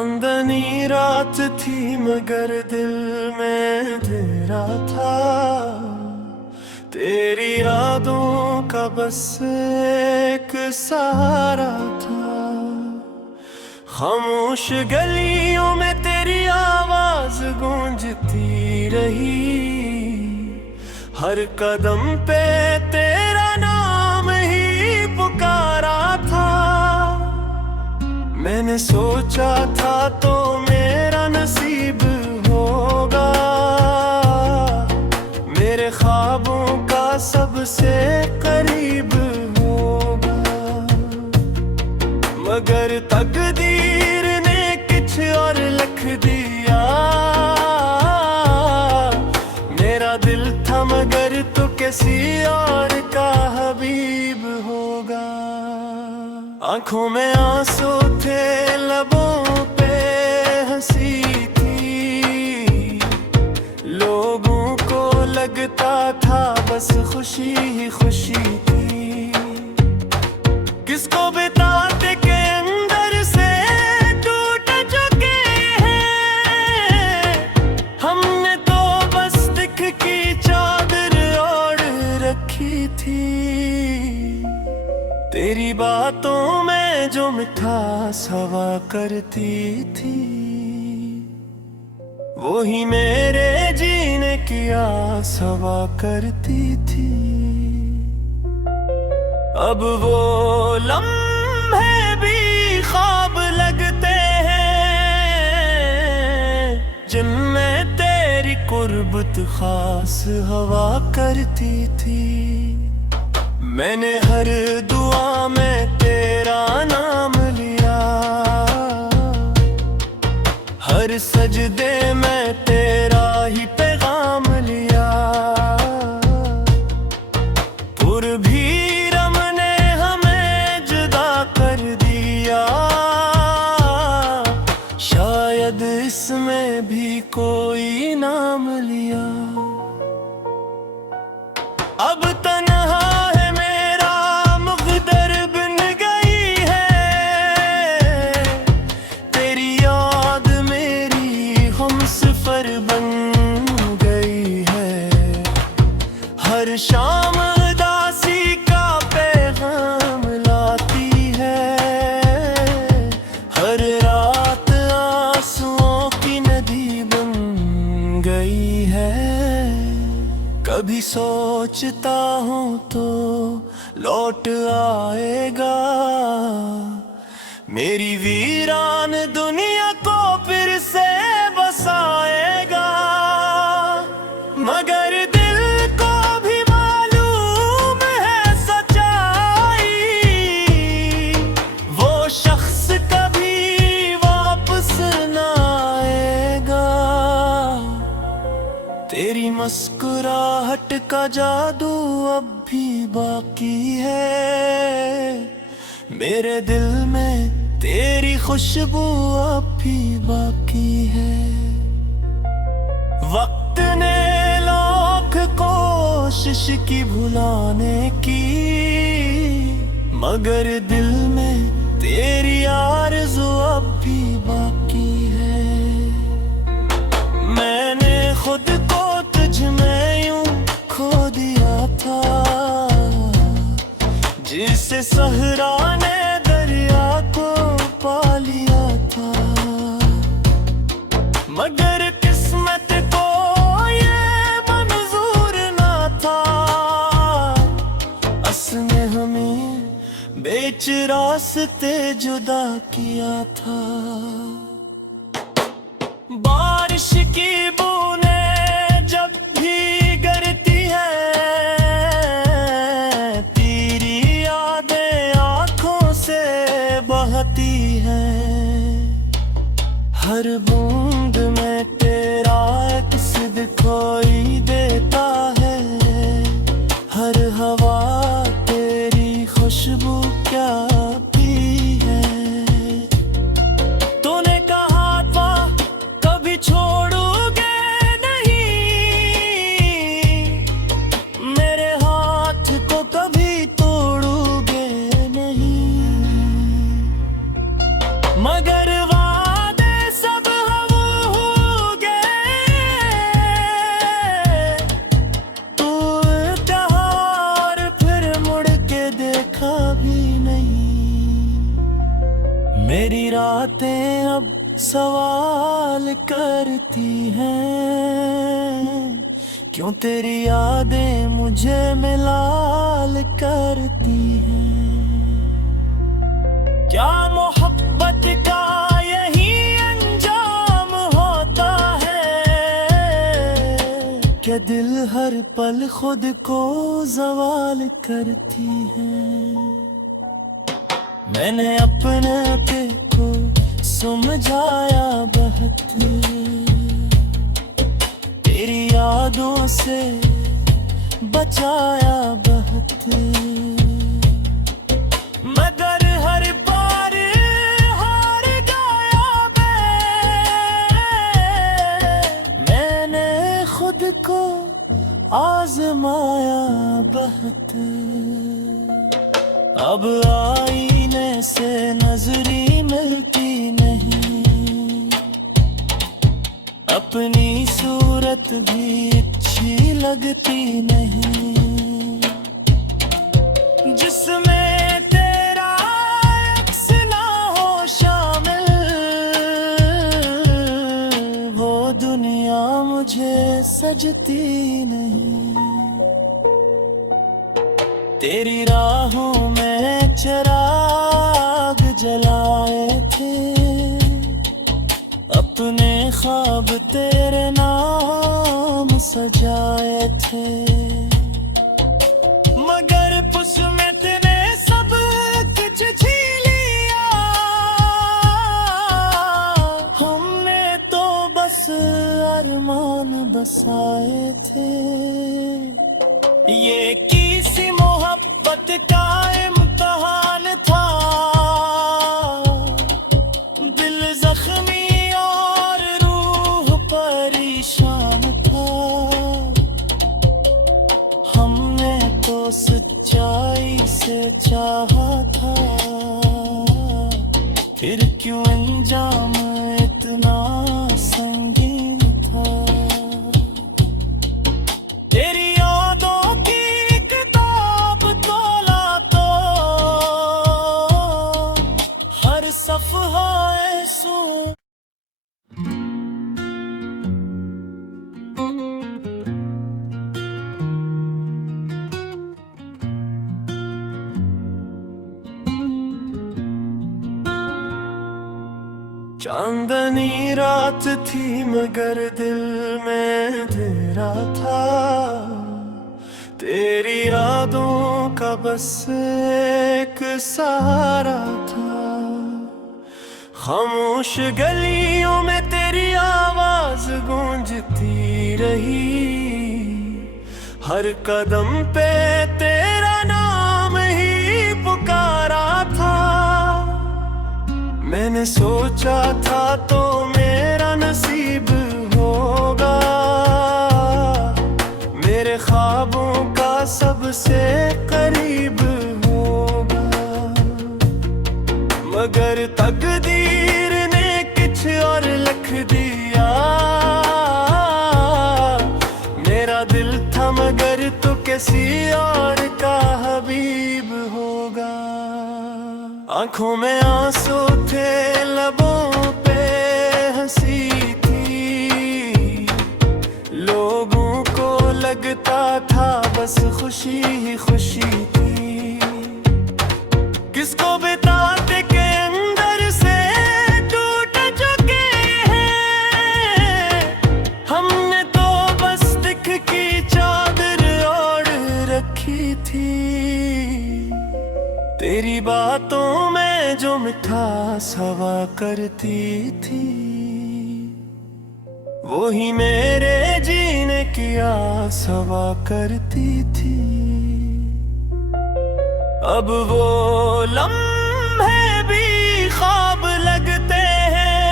चांदनी रात थी मगर दिल में तेरा था। तेरी यादों का बस एक सहारा था। खामोश गलियों में तेरी आवाज गूंजती रही। हर कदम पे तेरा नाम ही पुकारा था। मैंने सोचा था तो मेरा नसीब होगा, मेरे ख्वाबों का सबसे करीब होगा। मगर तकदीर ने कुछ और लिख दिया। मेरा दिल था मगर तू किसी और का हबीब होगा। आंखों में आंसू थे, लबों पे हंसी थी। लोगों को लगता था बस खुशी ही खुशी थी। किसको बताते के अंदर से टूट चुके हैं। हमने तो बस दिख की चादर ओढ़ रखी थी। तेरी बातों में जो मिठास हवा करती थी, वो ही मेरे जीने की आस हवा करती थी। अब वो लम्हे भी ख्वाब लगते हैं, जिनमें तेरी कुर्बत खास हवा करती थी। मैंने हर दुआ में तेरा नाम लिया, हर सजदे में तेरा ही पैगाम लिया। फिर भी रब ने हमें जुदा कर दिया। शायद इसमें भी कोई नाम लिया। अब तन्हा हर शाम उदासी का पैगाम लाती है। हर रात आंसुओं की नदी बन गई है। कभी सोचता हूँ तो लौट आएगा, मेरी वीरान दुनिया को फिर से बसाएगा। मगर तेरी मुस्कुराहट का जादू अब भी बाकी है। मेरे दिल में तेरी खुशबू अब भी बाकी है। वक्त ने लाख कोशिश की भुलाने की, मगर दिल में तेरी आरज़ू अब भी बाकी है। मैंने खुद को तुझ में यूं खो दिया था, जिसे सहरा ने दरिया को पा लिया था। मगर किस्मत को ये मंजूर ना था, उसने हमें बेच रास्ते जुदा किया था। बारिश की बूंदें जब भी गिरती है, तेरी यादें आंखों से बहती हैं। हर बूंद में तेरा अक्स दिखाई देता है। हर हवा तेरी खुशबू क्या मगर वादे सवाल करती हैं, क्यों तेरी यादें मुझे मिलाल करती हैं। क्या मोहब्बत का यही अंजाम होता है कि दिल हर पल खुद को सवाल करती है। मैंने अपने पे को समझाया बहुत, तेरी यादों से बचाया बहुत, मगर हर बार हार गया मैंने खुद को आजमाया बहुत। अब आईने से नजरी मिलती नहीं, अपनी सूरत भी अच्छी लगती नहीं, जिसमें तेरा अक्स ना हो शामिल, वो दुनिया मुझे सजती नहीं। तेरी राहों में चिराग जलाए थे, अपने ख्वाब तेरे नाम सजाए थे, मगर उसमें तेरे सब कुछ छीन लिया। हमने तो बस अरमान बसाए थे, ये किसी मोहब्बत का इम्तिहान था। दिल जख्मी और रूह परेशान था, हमने तो सच्चाई से चाहा था, फिर क्यों अंजाम इतना संगीन था। तेरी चांदनी रात थी मगर दिल में तेरा था, तेरी यादों का बस एक सहारा था। खामोश गलियों में तेरी आवाज गूंजती रही, हर कदम पे तेरा नाम ही पुकारा था। मैंने सोचा था तो मेरा नसीब होगा, मेरे ख्वाबों का सबसे करीब होगा, मगर तकदीर ने कुछ और लिख दिया। मेरा दिल था मगर तू किसी और का हबीब होगा। आंखों में आंसू थे, लबों पे हंसी थी, लोगों को लगता था बस खुशी ही खुशी थी। किसको बताते के अंदर से टूट चुके हैं, हमने तो बस दिख की चादर ओढ़ रखी थी। तेरी बातों में जो मिठास हवा करती थी, वही मेरे जीने की आस हवा करती थी। अब वो लम्हे भी ख्वाब लगते हैं,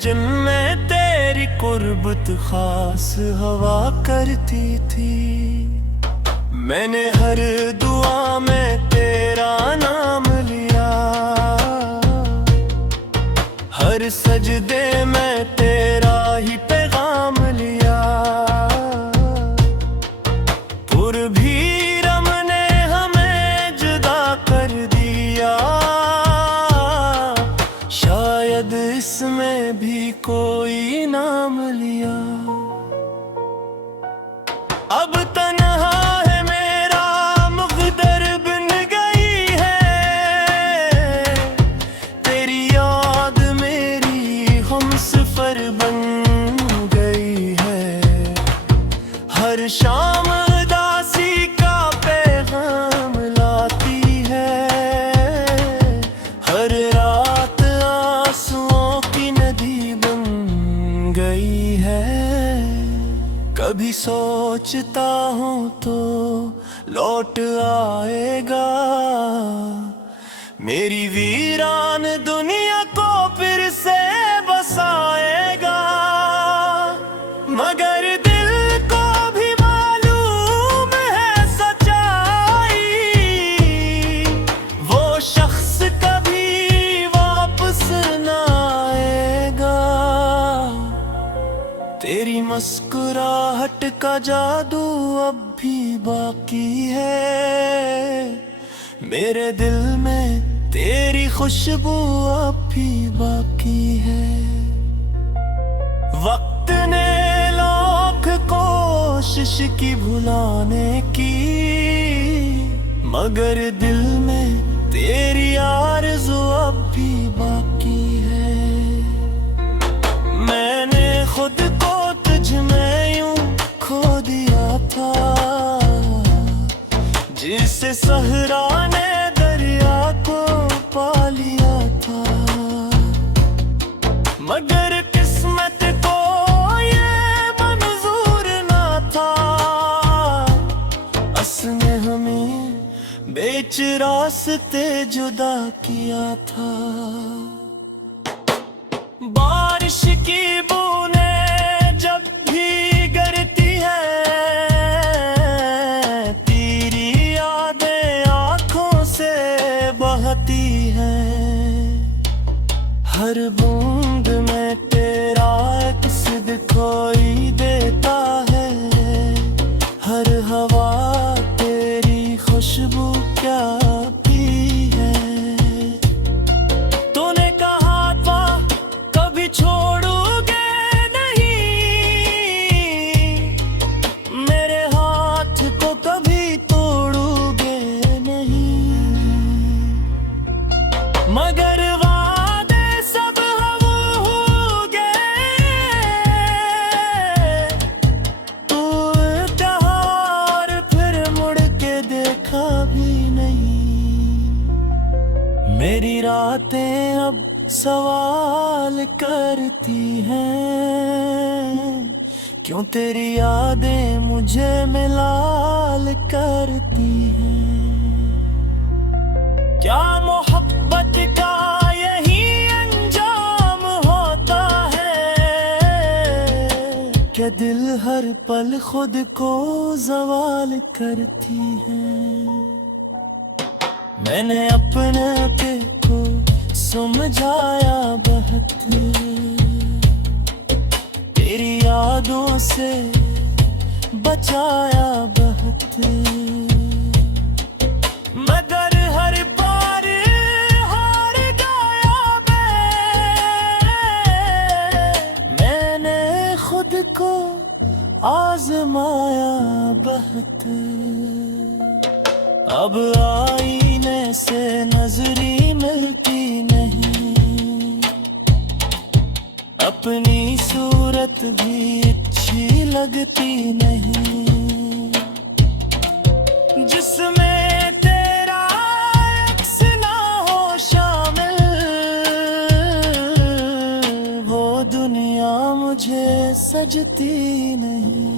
जिनमें तेरी कुर्बत खास हवा करती थी। मैंने हर दुआ में तेरा नाम लिया, हर सजदे में तेरा ही पैगाम लिया। पुर भी रम ने हमें जुदा कर दिया, शायद इसमें भी कोई नाम लिया। अब तन्हा है मेरा मुक़द्दर बन गई है, तेरी याद मेरी हमसफ़र बन गई है। हर शाम उदासी का पैगाम लाती है, हर रात आंसुओं की नदी बन गई है। कभी सोचता हूँ तो लौट आएगा, मेरी वीरान दुनिया को फिर से बसाएगा। मगर दिल को भी मालूम है सच्चाई, वो शख्स कभी वापस न आएगा। तेरी मुस्कुराहट का जादू अब भी बाकी है, मेरे दिल में तेरी खुशबू अब भी बाकी है। वक्त ने लाख कोशिश की भुलाने की, मगर दिल में तेरी आरज़ू अब भी बाकी है। मैंने खुद को तुझ में यूं खो दिया था, जिसे सहरा ने दरिया को पा लिया था। मगर किस्मत को ये मंजूर ना था, उसने हमें बेच रास्ते जुदा किया था। बारिश की बूंदें जब भी गिरती है, तेरी यादें आँखों से बहती हैं। हर बूंद में तेरा अक्स दिखाई देता है, हर हवा तेरी खुशबू क्या पी है। तूने कहा था कभी छोड़ोगे नहीं, मेरे हाथ को कभी तोड़ोगे नहीं। मगर वादे सब हम हो गए, तू त्योहार फिर मुड़ के देखा भी नहीं। मेरी रातें अब सवाल करती हैं, क्यों तेरी यादें मुझे मिलाल करती हैं। क्या मोहब्बत का यही अंजाम होता है, कि दिल हर पल खुद को ज़वाल करती है। मैंने अपने पे को समझाया बहुत, तेरी यादों से बचाया बहुत। मगर हर बार हार गया मैंने खुद को आजमाया बहुत। अब आईने से नजरी मिलती नहीं, अपनी सूरत भी अच्छी लगती नहीं। जिसमें तेरा अक्स ना हो शामिल, वो दुनिया मुझे सजती नहीं।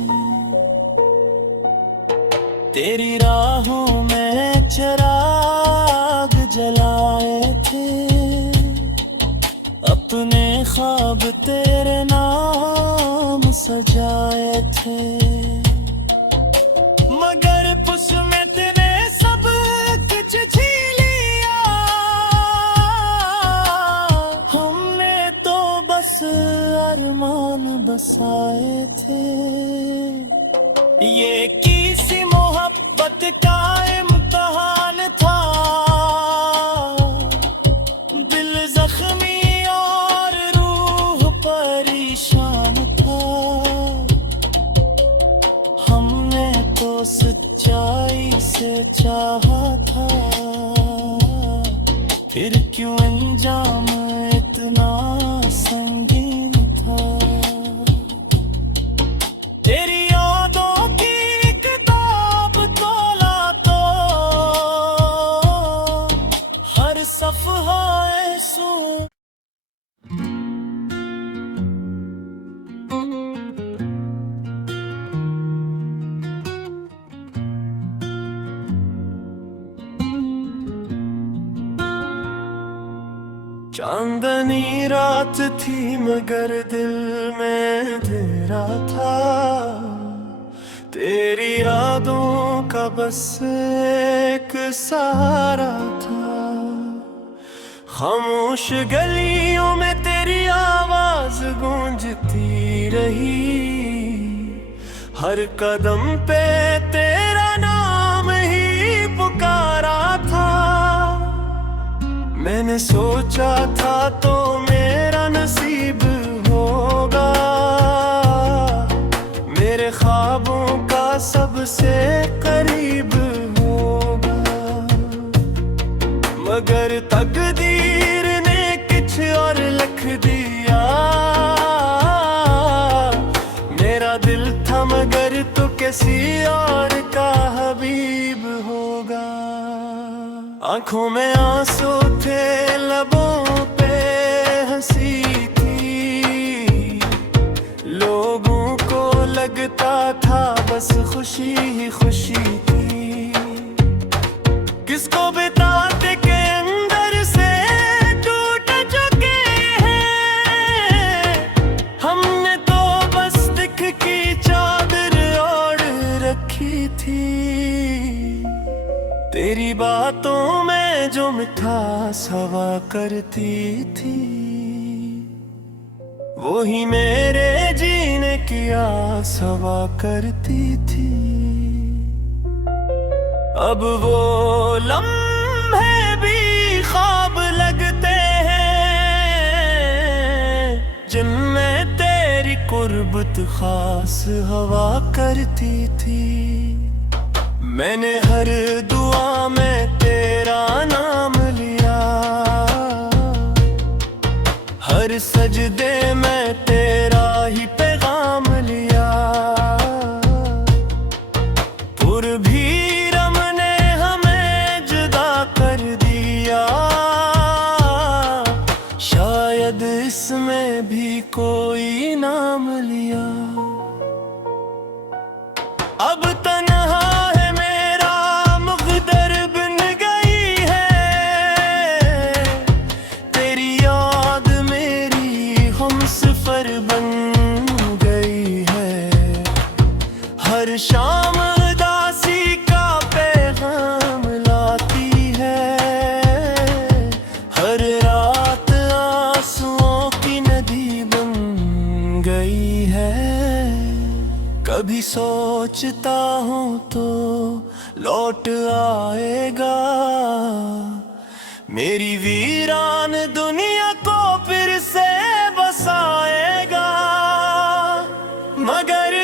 तेरी राहों में चिराग जलाए थे, अपने ख्वाब तेरे नाम सजाए थे। मगर उसमें तेरे सब कुछ छीन लिया, हमने तो बस अरमान बसाए थे। ये किसी मोहब्बत का इम्तिहान था, दिल जख्मी और से चाहा था, फिर क्यों अंजाम इतना संगीन था। तेरी यादों की किताब तोला तो हर सफ़हा सू। चांदनी रात थी मगर दिल में तेरा था, तेरी यादों का बस एक सहारा था। खामोश गलियों में तेरी आवाज गूंजती रही, हर कदम पे तेरा नाम ही पुकारा था। मैंने सोचा था तो मेरा नसीब होगा, मेरे ख्वाबों का सबसे करीब होगा। मगर तकदीर ने कुछ और लिख दिया, मेरा दिल था मगर तू किसी और का हबीब होगा। आंखों में आंसू थे, लबों पे हंसी थी, लोगों को लगता था बस खुशी ही खुशी थी। किसको बताते के अंदर से टूट चुके हैं, हमने तो बस दिख की चादर ओढ़ रखी थी। तेरी बातों में जो मिठास हवा करती थी, वो ही मेरे जीने की आस हवा करती थी। अब वो लम्हे भी ख्वाब लगते हैं, जिनमें तेरी कुर्बत खास हवा करती थी। मैंने हर दुआ में तेरा नाम लिया, हर सजदे में तेरा ही पैगाम लिया। पुर भी रम ने हमें जुदा कर दिया, शायद इसमें भी कोई नाम लिया। अब तन्हा शाम उदासी का पैगाम लाती है, हर रात आंसुओं की नदी बन गई है। कभी सोचता हूँ तो लौट आएगा, मेरी वीरान दुनिया को फिर से बसाएगा। मगर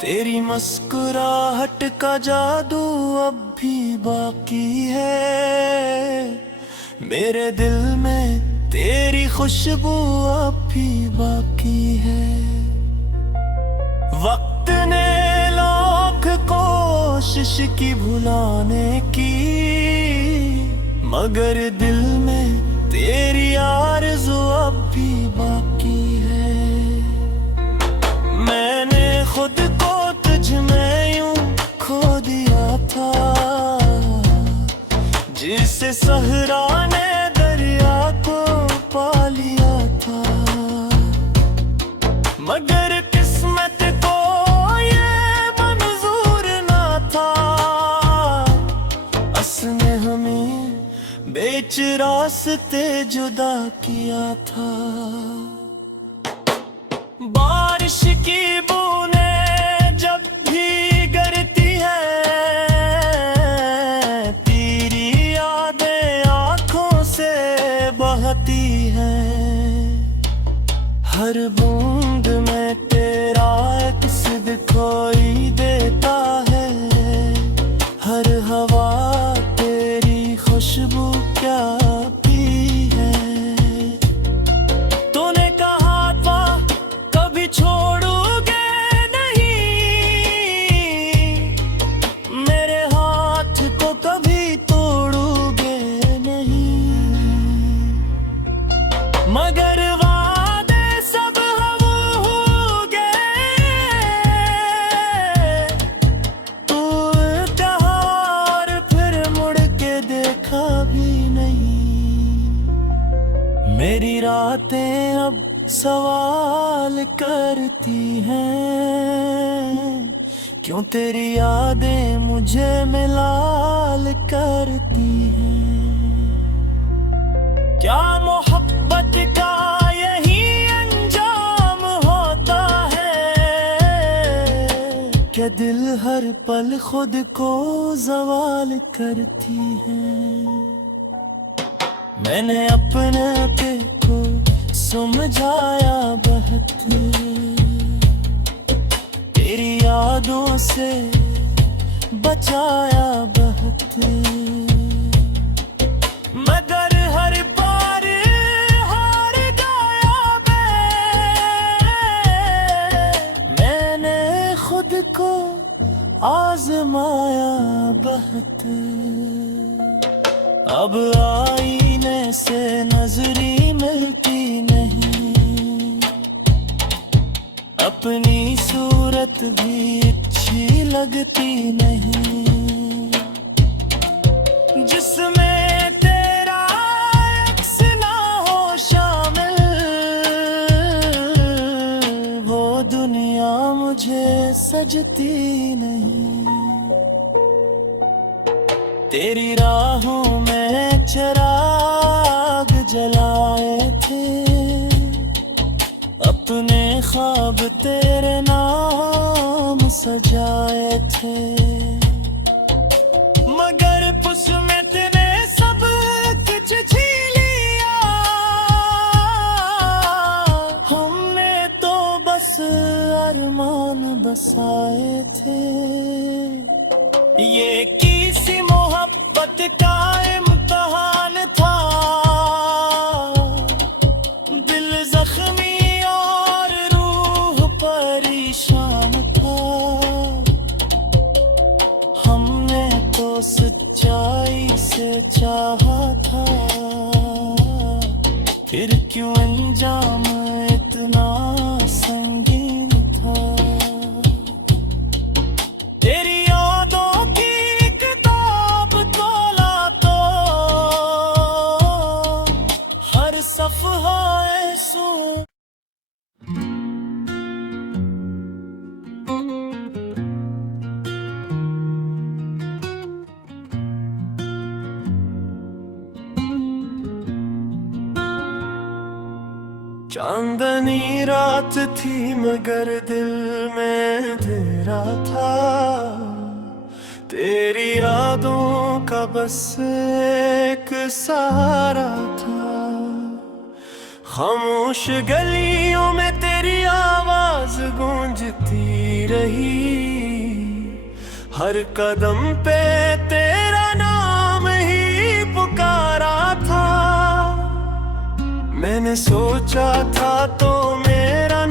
तेरी मुस्कुराहट का जादू अब भी बाकी है, मेरे दिल में तेरी खुशबू अब भी बाकी है। वक्त ने लाख कोशिश की भुलाने की, मगर दिल में तेरी आरज़ू अब भी बाकी है। मैंने खुद को तुझ में यूं खो दिया था, जिसे सहरा ने दरिया को पा लिया था। मगर किस्मत को ये मंजूर ना था, उसने हमें बेच रास्ते जुदा किया था। बारिश की बूंदें जब भी गिरती है, तेरी नींद में तेरा अक्स दिखाई देता है, हर हवा तेरी खुशबू क्या पी है। तूने कहा था कभी छोड़ोगे नहीं, मेरे हाथ को कभी तोड़ोगे नहीं, मगर वादे सब हम हो गए। तू कहा और फिर मुड़ के देखा भी नहीं। मेरी रातें अब सवाल करती हैं, क्यों तेरी यादें मुझे मिलाल करती हैं। क्या मोहब्बत का यही अंजाम होता है, कि दिल हर पल खुद को जवाल करती है। मैंने अपने पे को समझाया बहुत, तेरी यादों से बचाया बहुत, मगर हर बार हार गया मैंने खुद को आजमाया बहुत। अब आईने से नजरी मिलती नहीं, अपनी सूरत भी अच्छी लगती नहीं, जिसमें तेरा अक्स ना हो शामिल, वो दुनिया मुझे सजती नहीं। तेरी राहों में चिराग जलाए थे, अपने ख्वाब तेरे नाम सजाए थे, मगर उसमें तेरे सब कुछ छीन लिया। हमने तो बस अरमान बसाए थे, ये किसी मोहब्बत का इम्तिहान था। दिल जख्मी और रूह परेशान था, हमने तो सच्चाई से चाहा था, फिर क्यों अंजाम इतना संगीन था। तेरी यादों की किताब खोला तो हर सफ़हा सू। चांदनी रात थी मगर दिल में तेरा था, तेरी यादों का बस एक सहारा था। खामोश गलियों में तेरी आवाज गूंजती रही, हर कदम पे तेरा नाम ही पुकारा था। मैंने सोचा था तो मेरा